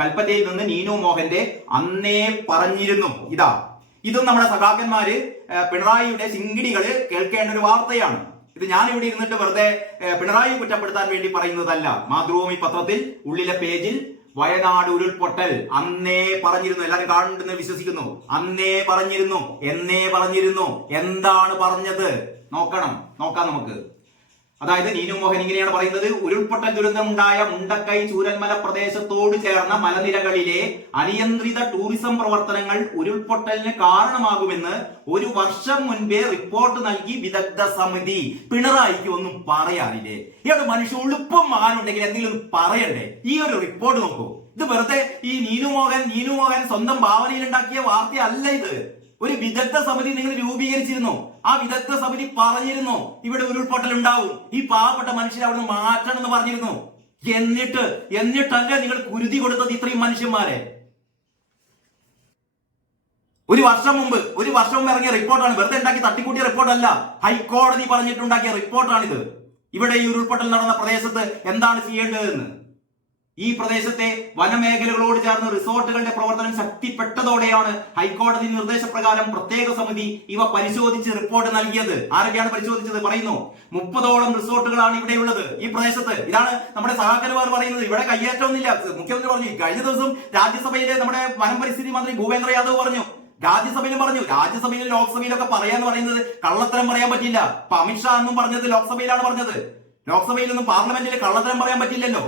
കൽപ്പറ്റയിൽ നിന്ന് നീനു മോഹന്റെ അന്നേ പറഞ്ഞിരുന്നു. ഇതാ. ഇതും നമ്മുടെ സഖാക്കന്മാര് പിണറായിയുടെ ചിങ്കിടികൾ കേൾക്കേണ്ട ഒരു വാർത്തയാണ്. ഇത് ഞാൻ ഇവിടെ ഇരുന്നിട്ട് വെറുതെ പിണറായി കുറ്റപ്പെടുത്താൻ വേണ്ടി പറയുന്നതല്ല. മാതൃഭൂമി പത്രത്തിൽ ഉള്ളിലെ പേജിൽ വയനാട് ഉരുൾപൊട്ടൽ അന്നേ പറഞ്ഞിരുന്നു. എല്ലാവരും കാണുന്നു വിശ്വസിക്കുന്നു. അന്നേ പറഞ്ഞിരുന്നു. എന്നേ പറഞ്ഞിരുന്നു. എന്താണ് പറഞ്ഞത്? നോക്കണം. നോക്കാം നമുക്ക്. അതായത് നീനു മോഹൻ ഇങ്ങനെയാണ് പറയുന്നത്. ഉരുൾപൊട്ടൽ ദുരന്തമുണ്ടായ മുണ്ടക്കൈ ചൂരൽമല പ്രദേശത്തോട് ചേർന്ന മലനിരകളിലെ അനിയന്ത്രിത ടൂറിസം പ്രവർത്തനങ്ങൾ ഉരുൾപൊട്ടലിന് കാരണമാകുമെന്ന് ഒരു വർഷം മുൻപേ റിപ്പോർട്ട് നൽകി വിദഗ്ധ സമിതി പിണറായിക്ക് ഒന്നും പറയാനില്ലേ? ഇയാൾ മനുഷ്യ ഉളുപ്പം മകാനുണ്ടെങ്കിൽ എന്തെങ്കിലും പറയണ്ടേ? ഈ ഒരു റിപ്പോർട്ട് നോക്കൂ. ഇത് വെറുതെ ഈ നീനു മോഹൻ നീനു മോഹൻ സ്വന്തം ഭാവനയിൽ ഉണ്ടാക്കിയ വാർത്തയല്ല ഇത്. ഒരു വിദഗ്ധ സമിതി നിങ്ങൾ രൂപീകരിച്ചിരുന്നു? ആ വിദഗ്ധ സമിതി പറഞ്ഞിരുന്നു? ഇവിടെ ഉരുൾപൊട്ടൽ ഉണ്ടാവും. ഈ പാവപ്പെട്ട മനുഷ്യരെ അവിടുന്ന് മാറ്റണം എന്ന് പറഞ്ഞിരുന്നു? എന്നിട്ട് എന്നിട്ടല്ല നിങ്ങൾ കുരുതി കൊടുത്തത് ഇത്രയും മനുഷ്യന്മാരെ. ഒരു വർഷം മുമ്പ് ഒരു വർഷം മുമ്പ് ഇറങ്ങിയ റിപ്പോർട്ടാണ്. വെറുതെ ഉണ്ടാക്കി തട്ടിക്കൂട്ടിയ റിപ്പോർട്ടല്ല. ഹൈക്കോടതി പറഞ്ഞിട്ടുണ്ടാക്കിയ റിപ്പോർട്ടാണിത്. ഇവിടെ ഈ ഉരുൾപൊട്ടൽ നടന്ന പ്രദേശത്ത് എന്താണ് ചെയ്യേണ്ടതെന്ന്? ഈ പ്രദേശത്തെ വനമേഖലകളോട് ചേർന്ന് റിസോർട്ടുകളുടെ പ്രവർത്തനം ശക്തിപ്പെട്ടതോടെയാണ് ഹൈക്കോടതി നിർദ്ദേശപ്രകാരം പ്രത്യേക സമിതി ഇവ പരിശോധിച്ച് റിപ്പോർട്ട് നൽകിയത്. ആരൊക്കെയാണ് പരിശോധിച്ചത് പറയുന്നു. മുപ്പതോളം റിസോർട്ടുകളാണ് ഇവിടെയുള്ളത് ഈ പ്രദേശത്ത്. ഇതാണ് നമ്മുടെ സഹാക്കന്മാർ പറയുന്നത്. ഇവിടെ കയ്യേറ്റമൊന്നുമില്ല. മുഖ്യമന്ത്രി പറഞ്ഞു കഴിഞ്ഞ ദിവസം രാജ്യസഭയിലെ നമ്മുടെ വനം പരിസ്ഥിതി മന്ത്രി ഭൂപേന്ദ്ര യാദവ് പറഞ്ഞു. രാജ്യസഭയിലും പറഞ്ഞു. രാജ്യസഭയിലും ലോക്സഭയിലൊക്കെ പറയാന്ന് പറയുന്നത് കള്ളത്തരം പറയാൻ പറ്റില്ല. അപ്പൊ അമിത്ഷാ എന്നും പറഞ്ഞത് ലോക്സഭയിലാണ് പറഞ്ഞത്. ലോക്സഭയിലൊന്നും പാർലമെന്റിൽ കള്ളത്തരം പറയാൻ പറ്റില്ലല്ലോ.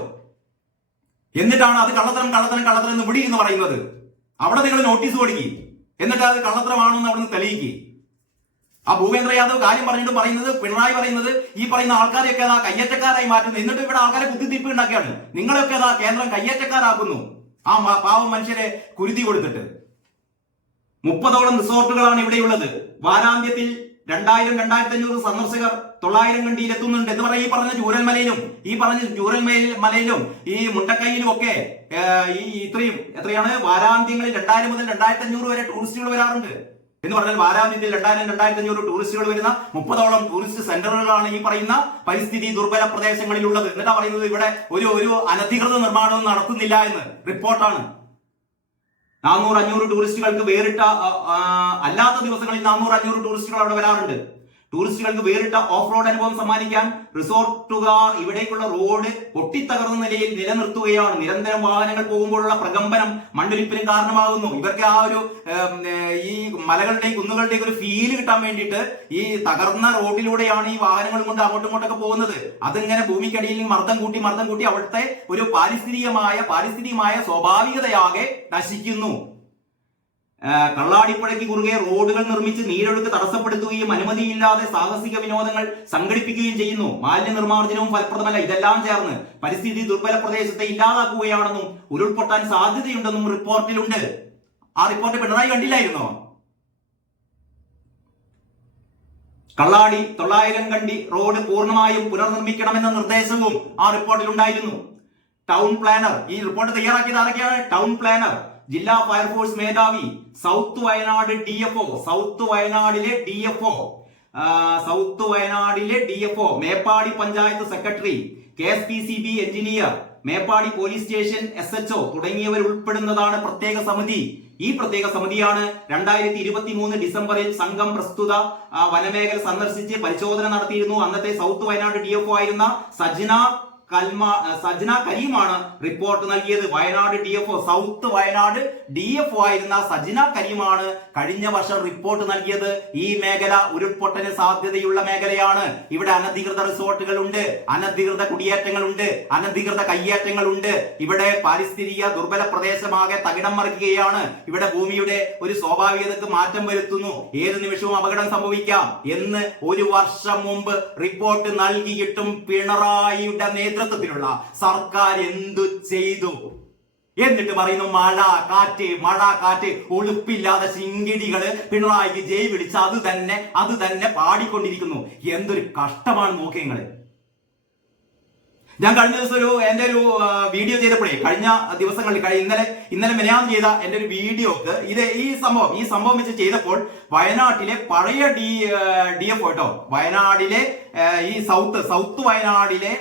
എന്നിട്ടാണ് അത് കള്ളത്തരം കള്ളത്തരം കള്ളത്തരം എന്ന് വിടി എന്ന് പറയുന്നത്. അവിടെ നിങ്ങൾ നോട്ടീസ് കൊടുക്കി എന്നിട്ട് അത് കള്ളത്തരമാണോ എന്ന് അവിടെ നിന്ന് തെളിയിക്കി. ആ ഭൂപേന്ദ്ര യാദവ് കാര്യം പറഞ്ഞിട്ട് പറയുന്നത് പിണറായി പറയുന്നത് ഈ പറയുന്ന ആൾക്കാരെയൊക്കെ അതാ കയ്യേറ്റക്കാരായി മാറ്റുന്നു എന്നിട്ട് ഇവിടെ ആൾക്കാരെ കുത്തിത്തിപ്പ് ഉണ്ടാക്കിയാണ്. നിങ്ങളൊക്കെ അതാ കേന്ദ്രം കയ്യേറ്റക്കാരാക്കുന്നു. ആ പാവം മനുഷ്യരെ കുരുതി കൊടുത്തിട്ട്. മുപ്പതോളം റിസോർട്ടുകളാണ് ഇവിടെയുള്ളത്. വാരാന്ത്യത്തിൽ രണ്ടായിരം രണ്ടായിരത്തി അഞ്ഞൂറ് സന്ദർശകർ തൊള്ളായിരം കണ്ടിയിൽ എത്തുന്നുണ്ട് എന്ന് പറഞ്ഞ ഈ പറഞ്ഞ ചൂരൽമലയിലും. ഈ പറഞ്ഞ ചൂരൽമലയിൽ മലയിലും ഈ മുണ്ടക്കൈയിലും ഒക്കെ ഈ ഇത്രയും എത്രയാണ്? വാരാന്ത്യങ്ങളിൽ രണ്ടായിരം മുതൽ രണ്ടായിരത്തി അഞ്ഞൂറ് വരെ ടൂറിസ്റ്റുകൾ വരാറുണ്ട്. എന്ന് പറഞ്ഞാൽ വാരാന്ത്യത്തിൽ രണ്ടായിരം രണ്ടായിരത്തി അഞ്ഞൂറ് ടൂറിസ്റ്റുകൾ വരുന്ന മുപ്പതോളം ടൂറിസ്റ്റ് സെന്ററുകളാണ് ഈ പറയുന്ന പരിസ്ഥിതി ദുർബല പ്രദേശങ്ങളിലുള്ളത്. എന്നിട്ടാ പറയുന്നത് ഇവിടെ ഒരു ഒരു അനധികൃത നിർമ്മാണം നടക്കുന്നില്ല എന്ന് റിപ്പോർട്ടാണ്. നാനൂറ് അഞ്ഞൂറ് ടൂറിസ്റ്റുകൾക്ക് വേറിട്ട അല്ലാത്ത ദിവസങ്ങളിൽ നാനൂറ് അഞ്ഞൂറ് ടൂറിസ്റ്റുകൾ അവിടെ വരാറുണ്ട്. ടൂറിസ്റ്റുകൾക്ക് വേറിട്ട ഓഫ് റോഡ് അനുഭവം സമ്മാനിക്കാൻ റിസോർട്ടുകാർ ഇവിടേക്കുള്ള റോഡ് പൊട്ടിത്തകർന്ന നിലയിൽ നിലനിർത്തുകയാണ്. നിരന്തരം വാഹനങ്ങൾ പോകുമ്പോഴുള്ള പ്രകമ്പനം മണ്ണൊലിപ്പിനും കാരണമാകുന്നു. ഇവർക്ക് ആ ഒരു ഈ മലകളുടെയും കുന്നുകളുടെയും ഒരു ഫീൽ കിട്ടാൻ വേണ്ടിയിട്ട് ഈ തകർന്ന റോഡിലൂടെയാണ് ഈ വാഹനങ്ങൾ കൊണ്ട് അങ്ങോട്ടും ഇങ്ങോട്ടൊക്കെ പോകുന്നത്. അതിങ്ങനെ ഭൂമിക്കടിയിൽ മർദ്ദം കൂട്ടി മർദ്ദം കൂട്ടി അവിടുത്തെ ഒരു പാരിസ്ഥിതികമായ പാരിസ്ഥിതികമായ സ്വാഭാവികതയാകെ നശിക്കുന്നു. കള്ളാടിപ്പുഴയ്ക്ക് കുറുകെ റോഡുകൾ നിർമ്മിച്ച് നീരൊഴുക്ക് തടസ്സപ്പെടുത്തുകയും അനുമതിയില്ലാതെ സാഹസിക വിനോദങ്ങൾ സംഘടിപ്പിക്കുകയും ചെയ്യുന്നു. മാലിന്യ നിർമ്മാർജനവും ഫലപ്രദമല്ല ഇതെല്ലാം ചേർന്ന് പരിസ്ഥിതി ദുർബല പ്രദേശത്തെ ഇല്ലാതാക്കുകയാണെന്നും ഉരുൾപൊട്ടാൻ സാധ്യതയുണ്ടെന്നും റിപ്പോർട്ടിലുണ്ട്. ആ റിപ്പോർട്ട് പിണറായി കണ്ടില്ലായിരുന്നോ? കള്ളാടി തൊള്ളായിരം കണ്ടി റോഡ് പൂർണമായും പുനർനിർമ്മിക്കണമെന്ന നിർദ്ദേശവും ആ റിപ്പോർട്ടിലുണ്ടായിരുന്നു. ടൗൺ പ്ലാനർ ഈ റിപ്പോർട്ട് തയ്യാറാക്കിയത് ആരൊക്കെയാണ്? Town planner. ജില്ലാ ഫയർഫോഴ്സ് മേധാവി south Wayanad D F O south വയനാടിലെ D F O south വയനാടിലെ D F O Meppadi panchayat secretary K S P C B engineer Meppadi police station S H O തുടങ്ങിയവർ ഉൾപ്പെടുന്നതാണ് പ്രത്യേക സമിതി. ഈ പ്രത്യേക സമിതിയാണ് രണ്ടായിരത്തി ഇരുപത്തി മൂന്ന് ഡിസംബറിൽ സംഘം പ്രസ്തുത വനമേഖല സന്ദർശിച്ച് പരിശോധന നടത്തിയിരുന്നു. അന്നത്തെ സൗത്ത് വയനാട് ഡി ആയിരുന്ന സജ്ന കൽമ സജ്ന കരീമാണ് റിപ്പോർട്ട് നൽകിയത്. Wayanad D F south Wayanad D F ആയിരുന്ന സജ്ന കരീമാണ് കഴിഞ്ഞ വർഷം റിപ്പോർട്ട് നൽകിയത്. ഈ മേഖല ഉരുൾപൊട്ടന് സാധ്യതയുള്ള മേഖലയാണ്. ഇവിടെ അനധികൃത റിസോർട്ടുകൾ ഉണ്ട് അനധികൃത കുടിയേറ്റങ്ങൾ ഉണ്ട് അനധികൃത കയ്യേറ്റങ്ങൾ ഉണ്ട് ഇവിടെ പാരിസ്ഥിതിക ദുർബല പ്രദേശമാകെ തകിടം മറിക്കുകയാണ്. ഇവിടെ ഭൂമിയുടെ ഒരു സ്വാഭാവികതക്ക് മാറ്റം വരുത്തുന്നു. ഏത് നിമിഷവും അപകടം സംഭവിക്കാം എന്ന് ഒരു വർഷം മുമ്പ് റിപ്പോർട്ട് നൽകിയിട്ടും പിണറായിയുടെ നേതൃത്വത്തിലുള്ള സർക്കാർ എന്തു ചെയ്തു? എന്നിട്ട് പറയുന്നു മഴ കാറ്റ് മഴ കാറ്റ് ഒളിപ്പില്ലാതെ ശിങ്കിടികൾ പിണറായിക്ക് ജയ് വിളിച്ച് അത് തന്നെ അത് തന്നെ പാടിക്കൊണ്ടിരിക്കുന്നു. എന്തൊരു കഷ്ടമാണ് നോക്കിയ നിങ്ങൾ. ഞാൻ കഴിഞ്ഞ ദിവസം ഒരു എന്റെ ഒരു വീഡിയോ ചെയ്തപ്പോഴേ കഴിഞ്ഞ ദിവസങ്ങളിൽ ഇന്നലെ ഇന്നലെ മെനയാന്ന് ചെയ്ത എന്റെ ഒരു വീഡിയോക്ക് ഇത് ഈ സംഭവം ഈ സംഭവം വെച്ച് ചെയ്തപ്പോൾ വയനാട്ടിലെ പഴയ ഡി ഡി എഫ് കേട്ടോ വയനാടിലെ ഈ സൗത്ത് സൗത്ത് വയനാടിലെ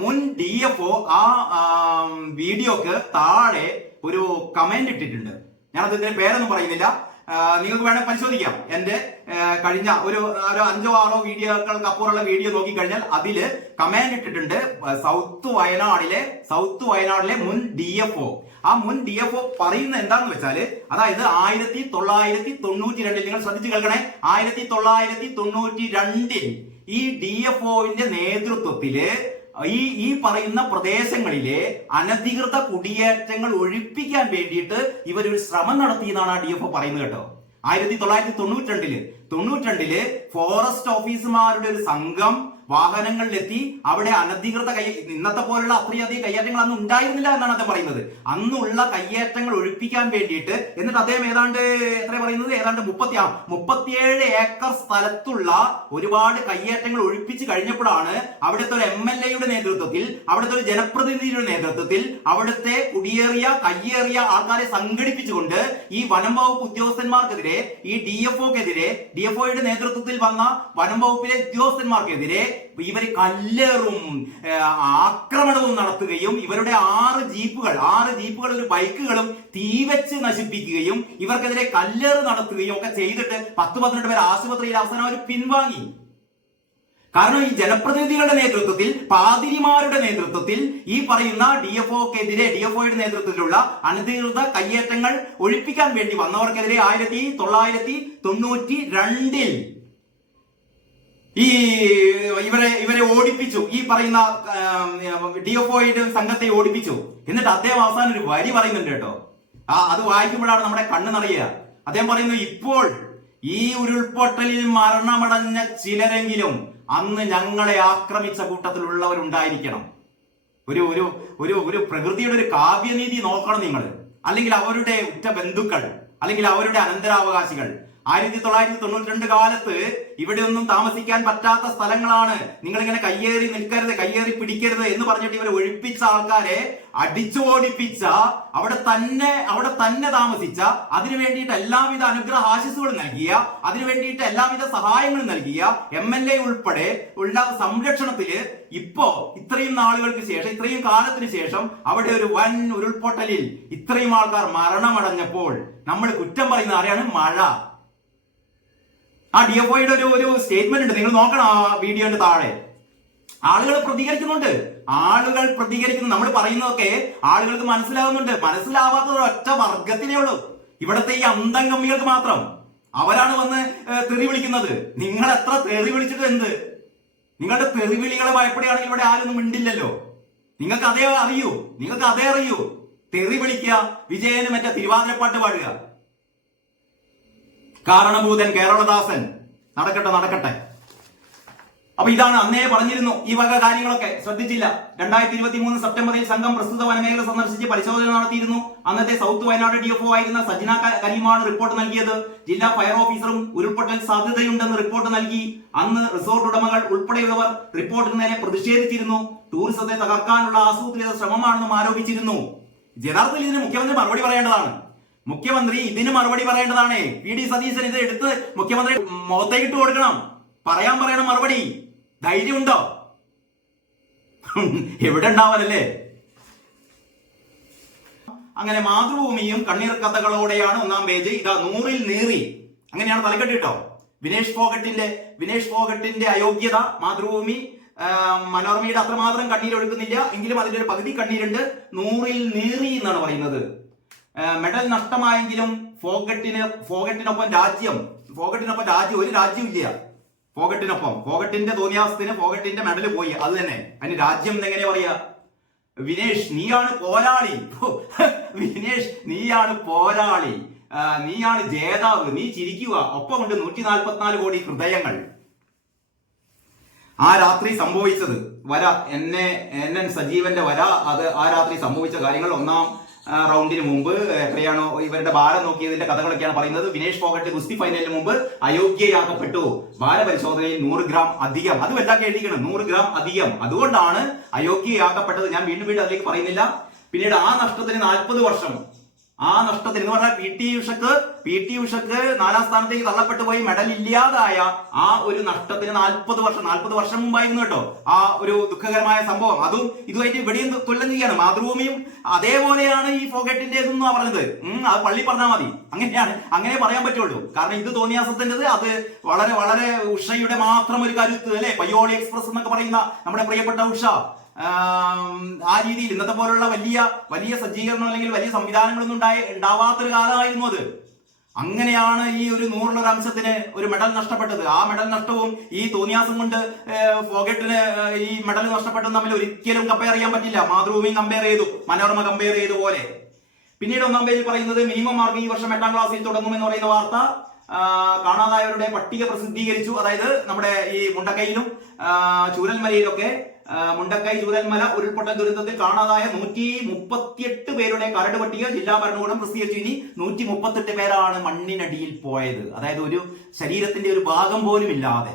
മുൻ ഡി എഫ് ഒ ആ വീഡിയോക്ക് താഴെ ഒരു കമന്റ് ഇട്ടിട്ടുണ്ട്. ഞാനത് ഇതിന്റെ പേരൊന്നും പറയുന്നില്ല. നിങ്ങൾക്ക് വേണമെങ്കിൽ പരിശോധിക്കാം. എന്റെ കഴിഞ്ഞ ഒരു ഒരു അഞ്ചോ ആറോ വീഡിയോകൾക്ക് അപ്പുറമുള്ള വീഡിയോ നോക്കിക്കഴിഞ്ഞാൽ അതിൽ കമന്റ് ഇട്ടിട്ടുണ്ട്. സൗത്ത് വയനാടിലെ സൗത്ത് വയനാടിലെ മുൻ ഡി എഫ് ഒ ആ മുൻ ഡി എഫ് ഒ പറയുന്നത് എന്താണെന്ന് വെച്ചാൽ അതായത് ആയിരത്തി തൊള്ളായിരത്തി തൊണ്ണൂറ്റി രണ്ടിൽ നിങ്ങൾ ശ്രദ്ധിച്ചു കേൾക്കണേ. ആയിരത്തി തൊള്ളായിരത്തി തൊണ്ണൂറ്റി രണ്ടിൽ ഈ ഡി എഫ് ഒവിന്റെ നേതൃത്വത്തിൽ ഈ ഈ പറയുന്ന പ്രദേശങ്ങളിലെ അനധികൃത കുടിയേറ്റങ്ങൾ ഒഴിപ്പിക്കാൻ വേണ്ടിയിട്ട് ഇവരൊരു ശ്രമം നടത്തിയെന്നാണ് ആ ഡി എഫ് പറയുന്നത് കേട്ടോ. ആയിരത്തി തൊള്ളായിരത്തി തൊണ്ണൂറ്റി രണ്ടിൽ തൊണ്ണൂറ്റി രണ്ടിൽ ഫോറസ്റ്റ് ഓഫീസർമാരുടെ ഒരു സംഘം വാഹനങ്ങളിലെത്തി അവിടെ അനധികൃത കൈ ഇന്നത്തെ പോലുള്ള അത്രയധികം കയ്യേറ്റങ്ങൾ അന്ന് ഉണ്ടായിരുന്നില്ല എന്നാണ് അദ്ദേഹം പറയുന്നത്. അന്നുള്ള കയ്യേറ്റങ്ങൾ ഒഴിപ്പിക്കാൻ വേണ്ടിയിട്ട് എന്നിട്ട് അദ്ദേഹം ഏതാണ്ട് എത്ര പറയുന്നത്? ഏതാണ്ട് മുപ്പത്തി ആ മുപ്പത്തിയേഴ് ഏക്കർ സ്ഥലത്തുള്ള ഒരുപാട് കയ്യേറ്റങ്ങൾ ഒഴിപ്പിച്ച് കഴിഞ്ഞപ്പോഴാണ് അവിടുത്തെ ഒരു എം എൽ എയുടെ നേതൃത്വത്തിൽ അവിടുത്തെ ഒരു ജനപ്രതിനിധിയുടെ നേതൃത്വത്തിൽ അവിടുത്തെ കുടിയേറിയ കയ്യേറിയ ആൾക്കാരെ സംഘടിപ്പിച്ചുകൊണ്ട് ഈ വനം വകുപ്പ് ഉദ്യോഗസ്ഥന്മാർക്കെതിരെ ഈ ഡി എഫ് ഒക്കെതിരെ ഡി എഫ് ഒയുടെ നേതൃത്വത്തിൽ വന്ന വനം വകുപ്പിലെ ഉദ്യോഗസ്ഥന്മാർക്കെതിരെ ഇവർ കല്ലേറും ആക്രമണവും നടത്തുകയും ഇവരുടെ ആറ് ജീപ്പുകൾ ആറ് ജീപ്പുകൾ ഒരു ബൈക്കുകളും തീവച്ച് നശിപ്പിക്കുകയും ഇവർക്കെതിരെ കല്ലേറ് നടത്തുകയും ഒക്കെ ചെയ്തിട്ട് പത്ത് പന്ത്രണ്ട് പേർ ആശുപത്രിയിൽ അവസാനം അവർ പിൻവാങ്ങി. കാരണം ഈ ജനപ്രതിനിധികളുടെ നേതൃത്വത്തിൽ പാതിരിമാരുടെ നേതൃത്വത്തിൽ ഈ പറയുന്ന ഡി എഫ് ഒക്കെതിരെ ഡി എഫ് ഒയുടെ നേതൃത്വത്തിലുള്ള അനധികൃത കയ്യേറ്റങ്ങൾ ഒഴിപ്പിക്കാൻ വേണ്ടി വന്നവർക്കെതിരെ ആയിരത്തി തൊള്ളായിരത്തി തൊണ്ണൂറ്റി രണ്ടിൽ ഈ ഇവരെ ഇവരെ ഓടിപ്പിച്ചു. ഈ പറയുന്ന ഡി എഫ് ഒയുടെ സംഘത്തെ ഓടിപ്പിച്ചു. എന്നിട്ട് അദ്ദേഹം അവസാനം ഒരു വരി പറയുന്നുണ്ട് കേട്ടോ. ആ അത് വായിക്കുമ്പോഴാണ് നമ്മുടെ കണ്ണ് നിറയുക. അദ്ദേഹം പറയുന്നു ഇപ്പോൾ ഈ ഉരുൾപൊട്ടലിൽ മരണമടഞ്ഞ ചിലരെങ്കിലും അന്ന് ഞങ്ങളെ ആക്രമിച്ച കൂട്ടത്തിലുള്ളവരുണ്ടായിരിക്കണം. ഒരു ഒരു ഒരു ഒരു പ്രകൃതിയുടെ ഒരു കാവ്യനീതി നോക്കണം നിങ്ങൾ. അല്ലെങ്കിൽ അവരുടെ ഉറ്റ ബന്ധുക്കൾ അല്ലെങ്കിൽ അവരുടെ അനന്തരാവകാശികൾ ആയിരത്തി തൊള്ളായിരത്തി തൊണ്ണൂറ്റി രണ്ട് കാലത്ത് ഇവിടെ ഒന്നും താമസിക്കാൻ പറ്റാത്ത സ്ഥലങ്ങളാണ്. നിങ്ങൾ ഇങ്ങനെ കയ്യേറി നിൽക്കരുത് കയ്യേറി പിടിക്കരുത് എന്ന് പറഞ്ഞിട്ട് ഇവരെ ഒഴിപ്പിച്ച ആൾക്കാരെ അടിച്ചു ഓടിപ്പിച്ച അവിടെ തന്നെ അവിടെ തന്നെ താമസിച്ച അതിനു വേണ്ടിയിട്ട് എല്ലാവിധ അനുഗ്രഹ ആശിസുകളും നൽകിയ അതിനു വേണ്ടിയിട്ട് എല്ലാവിധ സഹായങ്ങളും നൽകിയ എം എൽ എ ഉൾപ്പെടെ ഉള്ള സംരക്ഷണത്തിൽ ഇപ്പോ ഇത്രയും നാളുകൾക്ക് ശേഷം ഇത്രയും കാലത്തിന് ശേഷം അവിടെ ഒരു വൻ ഉരുൾപൊട്ടലിൽ ഇത്രയും ആൾക്കാർ മരണമടഞ്ഞപ്പോൾ നമ്മൾ കുറ്റം പറയുന്ന ആരെയാണ്? മഴ. ആ ഡി എഫ് ഒയുടെ ഒരു ഒരു സ്റ്റേറ്റ്മെന്റ് ഉണ്ട്. നിങ്ങൾ നോക്കണം ആ വീഡിയോന്റെ താഴെ. ആളുകൾ പ്രതികരിക്കുന്നുണ്ട്. ആളുകൾ പ്രതികരിക്കുന്നു. നമ്മൾ പറയുന്നതൊക്കെ ആളുകൾക്ക് മനസ്സിലാവുന്നുണ്ട്. മനസ്സിലാവാത്ത ഒറ്റ വർഗത്തിനേ ഉള്ളൂ. ഇവിടത്തെ ഈ അന്തം കമ്മികൾക്ക് മാത്രം. അവരാണ് വന്ന് തെറി വിളിക്കുന്നത്. നിങ്ങൾ എത്ര തെറി വിളിച്ചിട്ട് എന്ത്? നിങ്ങളുടെ തെറി തെറിവിളികളെ ഭയപ്പെടുകയാണെങ്കിൽ ഇവിടെ ആരൊന്നും മിണ്ടില്ലല്ലോ. നിങ്ങൾക്ക് അതേ അറിയൂ. നിങ്ങൾക്ക് അതേ അറിയൂ. തെറി വിളിക്കുക വിജയന് മറ്റേ തിരുവാതിരപ്പാട്ട് പാടുക. കാരണഭൂതൻ കേരളദാസൻ. നടക്കട്ടെ നടക്കട്ടെ. അപ്പൊ ഇതാണ് അന്നേ പറഞ്ഞിരുന്നു ഈ വക കാര്യങ്ങളൊക്കെ. ശ്രദ്ധിച്ചില്ല. രണ്ടായിരത്തി ഇരുപത്തി മൂന്ന് സെപ്റ്റംബറിൽ സംഘം പ്രസ്തുത വനമേഖല സന്ദർശിച്ച് പരിശോധന നടത്തിയിരുന്നു. അന്നത്തെ സൗത്ത് വയനാട് ഡി എഫ് ആയിരുന്ന സജ്ന കരീമാണ് റിപ്പോർട്ട് നൽകിയത്. ജില്ലാ ഫയർ ഓഫീസറും ഉരുൾപൊട്ടൽ സാധ്യതയുണ്ടെന്ന് റിപ്പോർട്ട് നൽകി. അന്ന് റിസോർട്ട് ഉടമകൾ ഉൾപ്പെടെയുള്ളവർ റിപ്പോർട്ടിന് നേരെ പ്രതിഷേധിച്ചിരുന്നു. ടൂറിസത്തെ തകർക്കാനുള്ള ആസൂത്രിത ശ്രമമാണെന്നും ആരോപിച്ചിരുന്നു. യഥാർത്ഥത്തിൽ ഇതിന് മുഖ്യമന്ത്രി മറുപടി പറയേണ്ടതാണ്. മുഖ്യമന്ത്രി ഇതിന് മറുപടി പറയേണ്ടതാണ്. പി ഡി സതീശൻ ഇത് എടുത്ത് മുഖ്യമന്ത്രി മുഖത്തേക്കിട്ട് കൊടുക്കണം. പറയാൻ പറയണം മറുപടി ധൈര്യമുണ്ടോ? എവിടെ ഉണ്ടാവാനല്ലേ അങ്ങനെ മാതൃഭൂമിയും കണ്ണീർ കഥകളോടെയാണ് ഒന്നാം പേജ്. ഇതാ നൂറിൽ നീറി. അങ്ങനെയാണ് തലക്കെട്ട് കേട്ടോ വിനേഷ് ഫോഗട്ടിന്റെ വിനേഷ് ഫോഗട്ടിന്റെ അയോഗ്യത മാതൃഭൂമി മനോരമയുടെ അത്രമാത്രം കണ്ണീരൊഴുക്കുന്നില്ല. എങ്കിലും അതിന്റെ ഒരു പകുതി കണ്ണീരുണ്ട്. നൂറിൽ നീറി എന്നാണ് പറയുന്നത്. മെഡൽ നഷ്ടമായെങ്കിലും ഫോഗട്ടിന് ഫോഗട്ടിനൊപ്പം രാജ്യം ഫോഗട്ടിനൊപ്പം രാജ്യം ഒരു രാജ്യം ഇല്ല. ഫോഗട്ടിനൊപ്പം ഫോഗട്ടിന്റെ തോന്നിയാസത്തിന് ഫോഗട്ടിന്റെ മെഡൽ പോയി അത് തന്നെ. അതിന് രാജ്യം എങ്ങനെ പറയാ? വിനേഷ് നീയാണ് പോരാളി. വിനേഷ് നീയാണ് പോരാളി. നീയാണ് ജേതാവ്. നീ ചിരിക്കുക. ഒപ്പമുണ്ട് നൂറ്റി നാൽപ്പത്തിനാല് കോടി ഹൃദയങ്ങൾ. ആ രാത്രി സംഭവിച്ചത്. വര എന്നെ എൻ എൻ സജീവന്റെ വര. അത് ആ രാത്രി സംഭവിച്ച കാര്യങ്ങൾ ഒന്നാം റൗണ്ടിന് മുമ്പ് എത്രയാണോ ഇവരുടെ ഭാരം നോക്കിയതിന്റെ കഥകളൊക്കെയാണ് പറയുന്നത്. വിനേഷ് ഫോഗട്ട് ഗുസ്തി ഫൈനലിന് മുമ്പ് അയോഗ്യയാക്കപ്പെട്ടു. ഭാരപരിശോധനയിൽ നൂറ് ഗ്രാം അധികം. അത് വല്ലാതെ എഴുതിക്കണം നൂറ് ഗ്രാം അധികം. അതുകൊണ്ടാണ് അയോഗ്യയാക്കപ്പെട്ടത്. ഞാൻ വീണ്ടും വീണ്ടും അതിലേക്ക് പറയുന്നില്ല. പിന്നീട് ആ നഷ്ടത്തിന് നാൽപ്പത് വർഷം. ആ നഷ്ടത്തിൽ എന്ന് പറഞ്ഞാൽ പി ടി ഉഷക്ക് പി ടി ഉഷക്ക് നാലാം സ്ഥാനത്തേക്ക് തള്ളപ്പെട്ടു പോയി. മെഡൽ ഇല്ലാതായ ആ ഒരു നഷ്ടത്തിന് നാൽപ്പത് വർഷം നാൽപ്പത് വർഷം മുമ്പായിരുന്നു കേട്ടോ ആ ഒരു ദുഃഖകരമായ സംഭവം. അതും ഇതുമായിട്ട് ഇവിടെയും തുല്യം ചെയ്യാണ് മാതൃഭൂമിയും അതേപോലെയാണ് ഈ ഫോഗറ്റിന്റേതെന്നാ പറഞ്ഞത്. ഉം, അത് പള്ളി പറഞ്ഞാൽ മതി. അങ്ങനെയാണ് അങ്ങനെ പറയാൻ പറ്റുള്ളൂ. കാരണം ഇത് തോന്നിയാസത്തിന്റെത് അത് വളരെ വളരെ ഉഷയുടെ മാത്രം ഒരു കരുത്ത് അല്ലെ? പയ്യോളി എക്സ്പ്രസ് എന്നൊക്കെ പറയുന്ന നമ്മുടെ പ്രിയപ്പെട്ട ഉഷ. ആം, രീതിയിൽ ഇന്നത്തെ പോലുള്ള വലിയ വലിയ സജ്ജീകരണം അല്ലെങ്കിൽ വലിയ സംവിധാനങ്ങളൊന്നും ഉണ്ടായ ഉണ്ടാവാത്തൊരു കാലമായിരുന്നു അത്. അങ്ങനെയാണ് ഈ ഒരു നൂറിലൊരു അംശത്തിന് ഒരു മെഡൽ നഷ്ടപ്പെട്ടത്. ആ മെഡൽ നഷ്ടവും ഈ തോന്നിയാസം കൊണ്ട് ഫോഗറ്റിന് ഈ മെഡൽ നഷ്ടപ്പെട്ടതും തമ്മിൽ ഒരിക്കലും കമ്പയർ ചെയ്യാൻ പറ്റില്ല. മാതൃഭൂമിയും കമ്പയർ ചെയ്തു മനോരമ കമ്പയർ ചെയ്ത പോലെ. പിന്നീട് ഒന്നാം പേജിൽ പറയുന്നത് മിനിമം മാർക്ക് ഈ വർഷം എട്ടാം ക്ലാസ്സിൽ തുടങ്ങുമെന്ന് പറയുന്ന വാർത്ത കാണാതായവരുടെ പട്ടിക പ്രസിദ്ധീകരിച്ചു. അതായത് നമ്മുടെ ഈ മുണ്ടക്കൈയിലും ചൂരൽമലയിലൊക്കെ മുണ്ടക്കൈ ചൂരൽമല ഉരുൾപൊട്ടൽ ദുരന്തത്തിൽ കാണാതായ നൂറ്റി മുപ്പത്തിയെട്ട് പേരുടെ കരട് പട്ടിക ജില്ലാ ഭരണകൂടം പ്രസിദ്ധീകരിച്ചു ഇനി നൂറ്റി മുപ്പത്തെട്ട് പേരാണ് മണ്ണിനടിയിൽ പോയത്. അതായത് ഒരു ശരീരത്തിന്റെ ഒരു ഭാഗം പോലും ഇല്ലാതെ.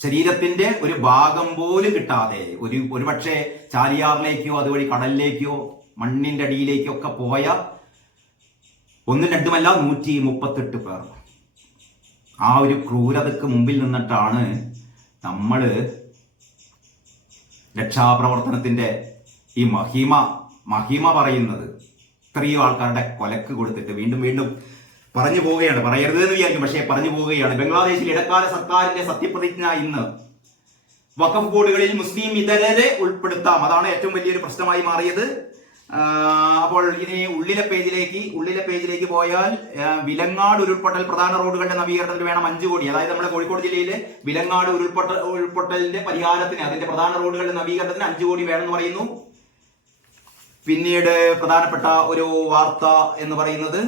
ശരീരത്തിന്റെ ഒരു ഭാഗം പോലും കിട്ടാതെ. ഒരു ഒരുപക്ഷെ ചാലിയാറിലേക്കോ അതുവഴി കടലിലേക്കോ മണ്ണിന്റെ അടിയിലേക്കോ ഒക്കെ പോയ ഒന്നും രണ്ടുമല്ല നൂറ്റി മുപ്പത്തെട്ട് പേർ. ആ ഒരു ക്രൂരതയ്ക്ക് മുമ്പിൽ നിന്നിട്ടാണ് നമ്മൾ രക്ഷാപ്രവർത്തനത്തിന്റെ ഈ മഹിമ മഹിമ പറയുന്നത് ഇത്രയും ആൾക്കാരുടെ കൊലക്ക് കൊടുത്തിട്ട് വീണ്ടും വീണ്ടും പറഞ്ഞു പോവുകയാണ്. പറയരുത് എന്ന് വിചാരിക്കും. പക്ഷേ പറഞ്ഞു പോവുകയാണ്. ബംഗ്ലാദേശിൽ ഇടക്കാല സർക്കാരിന്റെ സത്യപ്രതിജ്ഞ ഇന്ന് വഖഫ് ബോർഡുകളിൽ മുസ്ലിം ഇതരരെ ഉൾപ്പെടുത്താം. അതാണ് ഏറ്റവും വലിയൊരു പ്രശ്നമായി മാറിയത്. അപ്പോൾ ഇനി ഉള്ളിലെ പേജിലേക്ക് ഉള്ളിലെ പേജിലേക്ക് പോയാൽ വിലങ്ങാട് ഉരുൾപൊട്ടൽ പ്രധാന റോഡുകളുടെ നവീകരണത്തിന് വേണം അഞ്ചു കോടി. അതായത് നമ്മുടെ കോഴിക്കോട് ജില്ലയിലെ വിലങ്ങാട് ഉരുൾപൊട്ടൽ ഉരുൾപൊട്ടലിന്റെ പരിഹാരത്തിന് അതിന്റെ പ്രധാന റോഡുകളുടെ നവീകരണത്തിന് അഞ്ചു കോടി വേണമെന്ന് പറയുന്നു. പിന്നീട് പ്രധാനപ്പെട്ട ഒരു വാർത്ത എന്ന് പറയുന്നത്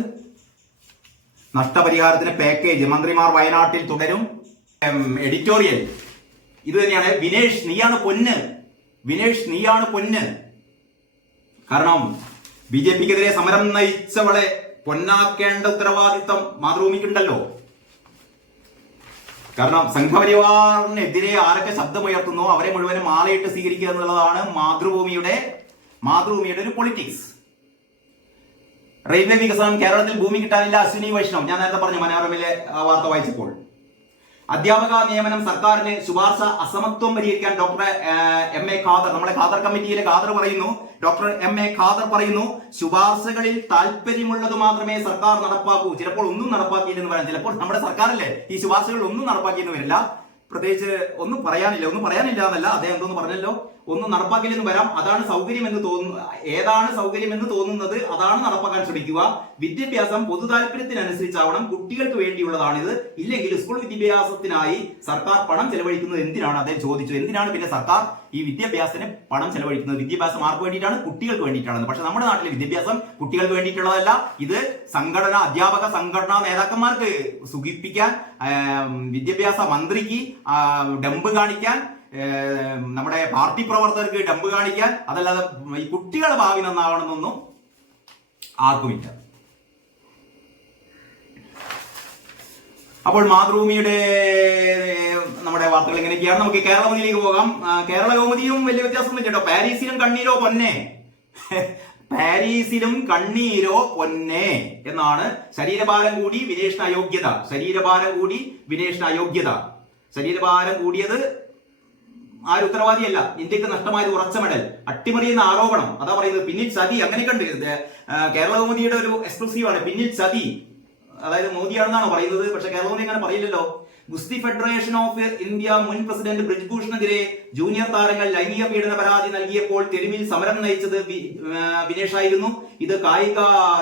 നഷ്ടപരിഹാരത്തിന് പാക്കേജ്. മന്ത്രിമാർ വയനാട്ടിൽ തുടരും. എഡിറ്റോറിയൽ. ഇത് തന്നെയാണ് വിനേഷ് നീയാണ് പൊന്ന്. വിനേഷ് നീയാണ് പൊന്ന്. കാരണം ബി ജെ പിക്കെതിരെ സമരം നയിച്ചവളെ പൊന്നാക്കേണ്ട ഉത്തരവാദിത്തം മാതൃഭൂമിക്കുണ്ടല്ലോ. കാരണം സംഘപരിവാറിനെതിരെ ആരൊക്കെ ശബ്ദമുയർത്തുന്നോ അവരെ മുഴുവനും മാലയിട്ട് സ്വീകരിക്കുക എന്നുള്ളതാണ് മാതൃഭൂമിയുടെ മാതൃഭൂമിയുടെ ഒരു പൊളിറ്റിക്സ് റെയിൽവേ വികസനം കേരളത്തിൽ ഭൂമി കിട്ടാനില്ല അശ്വിനി വൈഷ്ണവ്. ഞാൻ നേരത്തെ പറഞ്ഞു മനോരമയിലെ വാർത്ത വായിച്ചപ്പോൾ. അധ്യാപക നിയമനം സർക്കാരിന് ശുപാർശ അസമത്വം പരിഹരിക്കാൻ ഡോക്ടർ എം എ ഖാദർ നമ്മുടെ ഖാദർ കമ്മിറ്റിയിലെ ഖാദർ പറയുന്നു. ഡോക്ടർ എം എ ഖാദർ പറയുന്നു ശുപാർശകളിൽ താല്പര്യമുള്ളത് മാത്രമേ സർക്കാർ നടപ്പാക്കൂ. ചിലപ്പോൾ ഒന്നും നടപ്പാക്കിയില്ലെന്ന് പറയാം. ചിലപ്പോൾ നമ്മുടെ സർക്കാരല്ലേ ഈ ശുപാർശകൾ ഒന്നും നടപ്പാക്കിയെന്ന് വരില്ല. പ്രത്യേകിച്ച് ഒന്നും പറയാനില്ല. ഒന്നും പറയാനില്ല എന്നല്ല. അദ്ദേഹം എന്തോന്ന് പറഞ്ഞല്ലോ. ഒന്നും നടപ്പാക്കില്ലെന്ന് വരാം. അതാണ് സൗകര്യം എന്ന് തോന്നുന്നു ഏതാണ് സൗകര്യം എന്ന് തോന്നുന്നത് അതാണ് നടപ്പാക്കാൻ ശ്രമിക്കുക. വിദ്യാഭ്യാസം പൊതു താല്പര്യത്തിനനുസരിച്ചാവണം. കുട്ടികൾക്ക് വേണ്ടിയുള്ളതാണിത്. ഇല്ലെങ്കിൽ സ്കൂൾ വിദ്യാഭ്യാസത്തിനായി സർക്കാർ പണം ചെലവഴിക്കുന്നത് എന്തിനാണ്? അദ്ദേഹം ചോദിച്ചു. എന്തിനാണ് പിന്നെ സർക്കാർ ഈ വിദ്യാഭ്യാസത്തിന് പണം ചെലവഴിക്കുന്നത്? വിദ്യാഭ്യാസം ആർക്ക് വേണ്ടിയിട്ടാണ്? കുട്ടികൾക്ക് വേണ്ടിയിട്ടാണ് പക്ഷെ നമ്മുടെ നാട്ടിലെ വിദ്യാഭ്യാസം കുട്ടികൾക്ക് വേണ്ടിയിട്ടുള്ളതല്ല. ഇത് സംഘടന അധ്യാപക സംഘടനാ നേതാക്കന്മാർക്ക് സുഖിപ്പിക്കാൻ വിദ്യാഭ്യാസ മന്ത്രിക്ക് ഡമ്പ് കാണിക്കാൻ നമ്മുടെ പാർട്ടി പ്രവർത്തകർക്ക് ഡമ്പ് കാണിക്കാൻ അതല്ലാതെ ഈ കുട്ടികളുടെ ഭാവി നന്നാവണമെന്നൊന്നും ആർക്കുമില്ല. അപ്പോൾ മാതൃഭൂമിയുടെ നമ്മുടെ വാർത്തകൾ എങ്ങനെയൊക്കെയാണ് നമുക്ക് കേരള കൗമുദിയിലേക്ക് പോകാം. കേരള കൗമുദിയും വലിയ വ്യത്യാസമൊന്നും കേട്ടോ പാരീസിലും കണ്ണീരോ പൊന്നെ. പാരീസിലും കണ്ണീരോ പൊന്നെ എന്നാണ് ശരീരഭാരം കൂടി വിനേഷണ അയോഗ്യത ശരീരഭാരം കൂടി വിനേഷണ അയോഗ്യത ശരീരഭാരം കൂടിയത് ആരും ഉത്തരവാദിയല്ല? ഇന്ത്യയ്ക്ക് നഷ്ടമായത് ഉറച്ച മെഡൽ. അട്ടിമറി എന്ന ആരോപണം. അതാ പറയുന്നത് പിന്നിൽ സതി. അങ്ങനെയൊക്കെ ഉണ്ട് കേരള ഒരു എക്സ്ക്ലൂസീവ് ആണ്. പിന്നിൽ ചതി അതായത് മോദിയാണെന്നാണ് പറയുന്നത്? പക്ഷെ കേരള അങ്ങനെ പറയില്ലല്ലോ. ഗുസ്തി ഫെഡറേഷൻ ഓഫ് ഇന്ത്യ മുൻ പ്രസിഡന്റ് ബ്രിജ്ഭൂഷണെതിരെ ജൂനിയർ താരങ്ങൾ ലൈംഗിക പീഡന പരാതി നൽകിയപ്പോൾ തെരുവിൽ സമരം നയിച്ചത് വിനേഷ് ആയിരുന്നു. ഇത് കായിക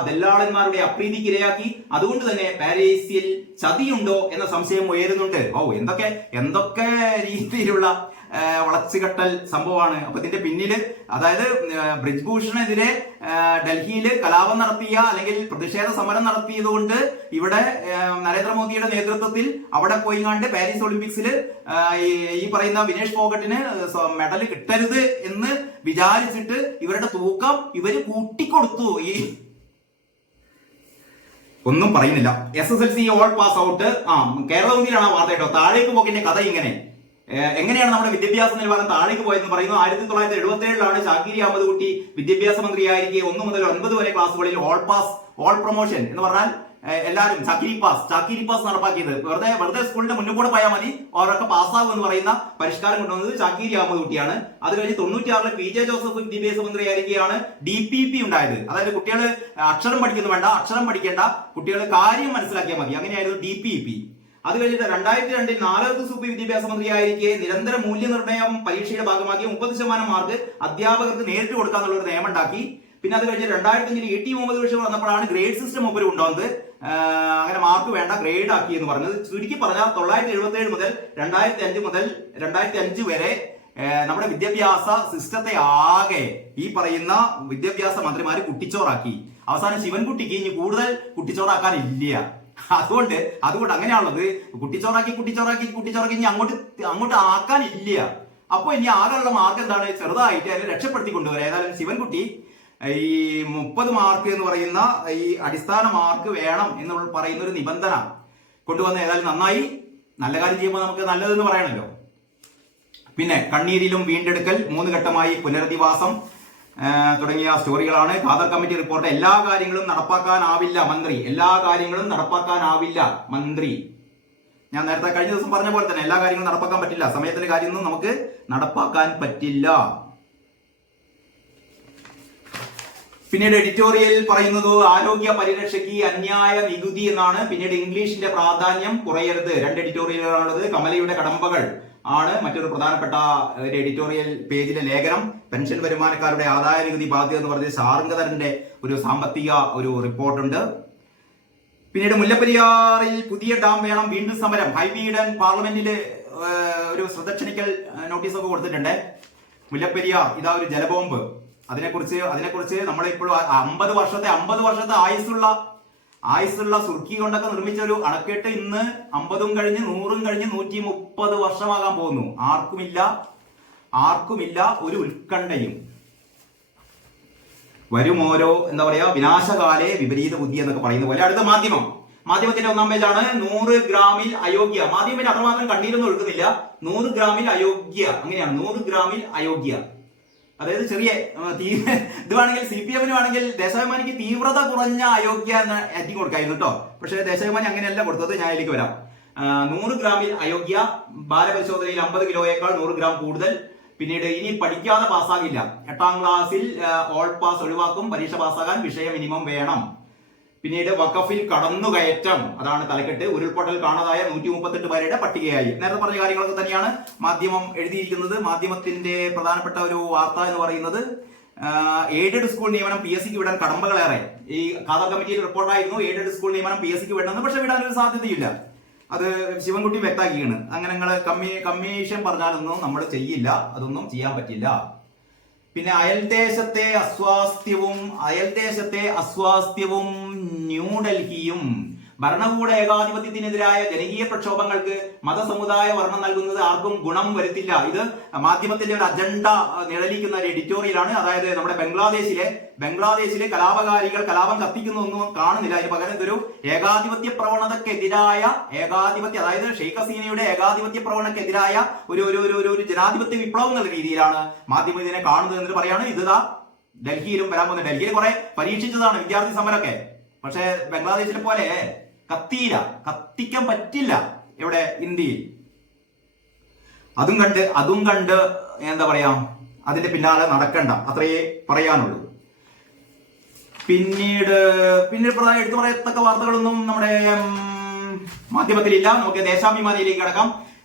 ദല്ലാളന്മാരുടെ അപ്രീതിക്ക് ഇരയാക്കി. അതുകൊണ്ട് തന്നെ പാരീസിൽ ചതിയുണ്ടോ എന്ന സംശയം ഉയരുന്നുണ്ട്. ഓ എന്തൊക്കെ എന്തൊക്കെ രീതിയിലുള്ള വളച്ചുകെട്ടൽ സംഭവമാണ്. അപ്പൊ ഇതിന്റെ പിന്നിൽ അതായത് ബ്രിജ് ബ്രിജ്ഭൂഷണെതിരെ ഡൽഹിയിൽ കലാപം നടത്തിയ അല്ലെങ്കിൽ പ്രതിഷേധ സമരം നടത്തിയതുകൊണ്ട് ഇവിടെ ആ, നരേന്ദ്രമോദിയുടെ നേതൃത്വത്തിൽ അവിടെ പോയി കണ്ട് പാരീസ് ഒളിമ്പിക്സിൽ ഈ പറയുന്ന വിനേഷ് ഫോഗട്ടിന് മെഡൽ കിട്ടരുത് എന്ന് വിചാരിച്ചിട്ട് ഇവരുടെ തൂക്കം ഇവർ കൂട്ടിക്കൊടുത്തു. ഈ ഒന്നും പറയുന്നില്ല. S S L C all pass out ആ കേരള മുന്നിലാണ് ആ വാർത്ത കേട്ടോ. താഴേക്ക് പോക്കിന്റെ കഥ ഇങ്ങനെ. എങ്ങനെയാണ് നമ്മുടെ വിദ്യാഭ്യാസ നിലവാരം താഴേക്ക് പോയതെന്ന് പറയുന്നു ആയിരത്തി തൊള്ളായിരത്തി എഴുപത്തി ഏഴിലാണ് ഷാക്കിരി അഹമ്മദ് കുട്ടി വിദ്യാഭ്യാസ മന്ത്രിയായിരിക്കെ ഒന്ന് മുതൽ ഒൻപത് വരെ ക്ലാസ്സുകളിൽ ഓൾ പാസ് ഓൾ പ്രൊമോഷൻ എന്ന് പറഞ്ഞാൽ എല്ലാവരും ചാക്കിരി പാസ് ചാക്കിരി പാസ് നടപ്പാക്കിയത്. വെറുതെ വെറുതെ സ്കൂളിന്റെ മുന്നിൽ കൂടെ പോയാൽ മതി. അവരൊക്കെ പാസ്സാകും എന്ന് പറയുന്ന പരിഷ്കാരം കൊണ്ടുവന്നത് ചാക്കിരി അഹമ്മദ് കുട്ടിയാണ് അത് കഴിഞ്ഞ് തൊണ്ണൂറ്റിയാറിലെ പി ജെ ജോസഫ് വിദ്യാഭ്യാസ മന്ത്രിയായിരിക്കെയാണ് ഡി പി പി ഉണ്ടായത്. അതായത് കുട്ടികൾ അക്ഷരം പഠിക്കുന്നു വേണ്ട അക്ഷരം പഠിക്കേണ്ട കുട്ടികൾ കാര്യം മനസ്സിലാക്കിയാൽ മതി. അങ്ങനെയായിരുന്നു ഡി പി പി അത് കഴിഞ്ഞിട്ട് രണ്ടായിരത്തി രണ്ടിൽ നാലാമത് സൂപ്പി വിദ്യാഭ്യാസ മന്ത്രിയായിരിക്കെ നിരന്തര മൂല്യനിർണയം പരീക്ഷയുടെ ഭാഗമാക്കി മുപ്പത് ശതമാനം മാർക്ക് അധ്യാപകർക്ക് നേരിട്ട് കൊടുക്കാന്നുള്ള ഒരു നിയമം ഉണ്ടാക്കി പിന്നെ അത് കഴിഞ്ഞ് രണ്ടായിരത്തി അഞ്ചിൽ ഇ ടി ബഷീർ വന്നപ്പോഴാണ് ഗ്രേഡ് സിസ്റ്റം ഒപ്പം കൊണ്ടുവന്നത് അങ്ങനെ മാർക്ക് വേണ്ട ഗ്രേഡ് ആക്കി എന്ന് പറഞ്ഞത്. ചുരുക്കി പറഞ്ഞാൽ തൊള്ളായിരത്തി എഴുപത്തി ഏഴ് മുതൽ രണ്ടായിരത്തി അഞ്ച് മുതൽ രണ്ടായിരത്തി അഞ്ച് വരെ നമ്മുടെ വിദ്യാഭ്യാസ സിസ്റ്റത്തെ ആകെ ഈ പറയുന്ന വിദ്യാഭ്യാസ മന്ത്രിമാര് കുട്ടിച്ചോറാക്കി. അവസാനം ശിവൻകുട്ടിക്ക് ഇനി കൂടുതൽ കുട്ടിച്ചോറാക്കാനില്ല. അതുകൊണ്ട് അതുകൊണ്ട് അങ്ങനെയാണുള്ളത്. കുട്ടിച്ചോറാക്കി കുട്ടിച്ചോറാക്കി കുട്ടിച്ചോറാക്കി ഇനി അങ്ങോട്ട് അങ്ങോട്ട് ആക്കാനില്ല. അപ്പൊ ഇനി ആകെയുള്ള മാർക്ക് എന്താണ്? ചെറുതായിട്ട് അതിനെ രക്ഷപ്പെടുത്തി കൊണ്ടുവരാം ഏതായാലും ശിവൻകുട്ടി ഈ മുപ്പത് മാർക്ക് എന്ന് പറയുന്ന ഈ അടിസ്ഥാന മാർക്ക് വേണം എന്ന് പറയുന്ന ഒരു നിബന്ധന കൊണ്ടുവന്ന ഏതായാലും നന്നായി നല്ല കാര്യം ചെയ്യുമ്പോൾ നമുക്ക് നല്ലതെന്ന് പറയണല്ലോ. പിന്നെ കണ്ണീരിലും വീണ്ടെടുക്കൽ മൂന്ന് ഘട്ടമായി പുനരധിവാസം തുടങ്ങിയ സ്റ്റോറികളാണ്. ഖാദർ കമ്മിറ്റി റിപ്പോർട്ട് എല്ലാ കാര്യങ്ങളും നടപ്പാക്കാനാവില്ല മന്ത്രി. എല്ലാ കാര്യങ്ങളും നടപ്പാക്കാനാവില്ല മന്ത്രി. ഞാൻ നേരത്തെ കഴിഞ്ഞ ദിവസം പറഞ്ഞ പോലെ തന്നെ എല്ലാ കാര്യങ്ങളും നടപ്പാക്കാൻ പറ്റില്ല. സമയത്തിന്റെ കാര്യമൊന്നും നമുക്ക് നടപ്പാക്കാൻ പറ്റില്ല. പിന്നീട് എഡിറ്റോറിയലിൽ പറയുന്നത് ആരോഗ്യ പരിരക്ഷയ്ക്ക് അന്യായ നികുതി എന്നാണ്. പിന്നീട് ഇംഗ്ലീഷിന്റെ പ്രാധാന്യം കുറയരുത്. രണ്ട് എഡിറ്റോറിയലുകളുള്ളത് കമലയുടെ കടമ്പകൾ. ആണ് മറ്റൊരു പ്രധാനപ്പെട്ട ഒരു എഡിറ്റോറിയൽ പേജിലെ ലേഖനം. പെൻഷൻ വരുമാനക്കാരുടെ ആദായ നികുതി ബാധ്യത എന്ന് പറഞ്ഞ ശാർങ്കധരന്റെ ഒരു സാമ്പത്തിക ഒരു റിപ്പോർട്ടുണ്ട്. പിന്നീട് മുല്ലപ്പെരിയാറിൽ പുതിയ ഡാം വേണം വീണ്ടും സമരം. ഹൈബീഡൻ പാർലമെന്റിൽ ഒരു ശ്രദ്ധ ക്ഷണിക്കൽ നോട്ടീസ് ഒക്കെ കൊടുത്തിട്ടുണ്ട്. മുല്ലപ്പെരിയാർ ഇതാ ഒരു ജലബോംബ്. അതിനെക്കുറിച്ച് അതിനെക്കുറിച്ച് നമ്മളിപ്പോഴും അമ്പത് വർഷത്തെ അമ്പത് വർഷത്തെ ആയുസ്സുള്ള ആയുസ്സുള്ള സുർക്കി കൊണ്ടൊക്കെ നിർമ്മിച്ച ഒരു അണക്കെട്ട് ഇന്ന് അമ്പതും കഴിഞ്ഞ് നൂറും കഴിഞ്ഞ് നൂറ്റി മുപ്പത് വർഷമാകാൻ പോകുന്നു. ആർക്കുമില്ല ആർക്കുമില്ല ഒരു ഉത്കണ്ഠയും. വരുമോരോ എന്താ പറയാ വിനാശകാലേ വിപരീത ബുദ്ധി എന്നൊക്കെ പറയുന്ന പോലെ. അടുത്ത മാധ്യമം. മാധ്യമത്തിന്റെ ഒന്നാം പേജാണ് നൂറ് ഗ്രാമിൽ അയോഗ്യ. മാധ്യമത്തിന് അത്രമാത്രം കണ്ണീരൊന്നും ഒഴുക്കുന്നില്ല. നൂറ് ഗ്രാമിൽ അയോഗ്യ. അങ്ങനെയാണ് നൂറ് ഗ്രാമിൽ അയോഗ്യ. അതായത് ചെറിയ ഇതുവാണെങ്കിൽ സി പി എമ്മിന് വേണമെങ്കിൽ ദേശാഭിമാനിക്ക് തീവ്രത കുറഞ്ഞ അയോഗ്യ എന്ന് ആറ്റി കൊടുക്കായിരുന്നു കേട്ടോ. പക്ഷേ ദേശാഭിമാനി അങ്ങനെയല്ല കൊടുത്തത്. ഞാൻ അതിലേക്ക് വരാം. നൂറ് ഗ്രാമിൽ അയോഗ്യ ബാലപരിശോധനയിൽ അമ്പത് കിലോയേക്കാൾ നൂറ് ഗ്രാം കൂടുതൽ. പിന്നീട് ഇനി പഠിക്കാതെ പാസ്സാകില്ല. എട്ടാം ക്ലാസ്സിൽ ഓൾ പാസ് ഒഴിവാക്കും. പരീക്ഷ പാസ്സാകാൻ വിഷയ മിനിമം വേണം. പിന്നീട് വഖഫിൽ കടന്നുകയറ്റം. അതാണ് തലക്കെട്ട്. ഉരുൾപൊട്ടൽ കാണാതായ നൂറ്റി മുപ്പത്തെട്ട് പേരുടെ പട്ടികയായി. നേരത്തെ പറഞ്ഞ കാര്യങ്ങളൊക്കെ തന്നെയാണ് മാധ്യമം എഴുതിയിരിക്കുന്നത്. മാധ്യമത്തിന്റെ പ്രധാനപ്പെട്ട ഒരു വാർത്ത എന്ന് പറയുന്നത് എയ്ഡഡ് സ്കൂൾ നിയമനം പി എസ് സിക്ക് വിടാൻ കടമ്പകളേറെ. ഈ ഖാദർ കമ്മിറ്റിയിൽ റിപ്പോർട്ടായിരുന്നു എയ്ഡഡ് സ്കൂൾ നിയമനം പി എസ് സിക്ക് വിടണമെന്ന്. പക്ഷെ വിടാൻ ഒരു സാധ്യതയില്ല. അത് ശിവൻകുട്ടി വ്യക്താക്കിയാണ് അങ്ങനെ നിങ്ങൾ കമ്മി കമ്മീഷൻ പറഞ്ഞാലൊന്നും നമ്മൾ ചെയ്യില്ല. അതൊന്നും ചെയ്യാൻ പറ്റില്ല. പിന്നെ അയൽദേശത്തെ അസ്വാസ്ഥ്യവും അയൽദേശത്തെ അസ്വാസ്ഥ്യവും ന്യൂഡൽഹിയും ഭരണകൂട ഏകാധിപത്യത്തിനെതിരായ ജനകീയ പ്രക്ഷോഭങ്ങൾക്ക് മതസമുദായ വർണം നൽകുന്നത് ആർക്കും ഗുണം വരുത്തില്ല. ഇത് മാധ്യമത്തിന്റെ ഒരു അജണ്ട നിഴലിക്കുന്ന ഒരു എഡിറ്റോറിയലാണ്. അതായത് നമ്മുടെ ബംഗ്ലാദേശിലെ ബംഗ്ലാദേശിലെ കലാപകാരികൾ കലാപം കത്തിക്കുന്നൊന്നും കാണുന്നില്ല. അതിന് പകരം ഇതൊരു ഏകാധിപത്യ പ്രവണതക്കെതിരായ ഏകാധിപത്യ അതായത് ഷെയ്ഖ് ഹസീനയുടെ ഏകാധിപത്യ പ്രവണതക്കെതിരായ ഒരു ഒരു ഒരു ഒരു- ജനാധിപത്യ വിപ്ലവം എന്നുള്ള രീതിയിലാണ് മാധ്യമം ഇതിനെ കാണുന്നത് എന്ന് പറയാണ് ഇത് ഡൽഹിയിലും വരാൻ പോകുന്നത്. ഡൽഹിയിൽ കുറെ പരീക്ഷിച്ചതാണ് വിദ്യാർത്ഥി സമരമൊക്കെ. പക്ഷെ ബംഗ്ലാദേശിലെ പോലെ കത്തിയില്ല കത്തിക്കാൻ പറ്റില്ല ഇവിടെ ഇന്ത്യയിൽ. അതും കണ്ട് അതും കണ്ട് എന്താ പറയാ അതിന്റെ പിന്നാലെ നടക്കണ്ട അത്രയേ പറയാനുള്ളൂ. പിന്നീട് പിന്നീട് പ്രധാന എടുത്തു പറയത്തക്ക വാർത്തകളൊന്നും നമ്മുടെ മാധ്യമത്തിലില്ല. നമുക്ക് ദേശാഭിമാനിയിലേക്ക് കിടക്കാം.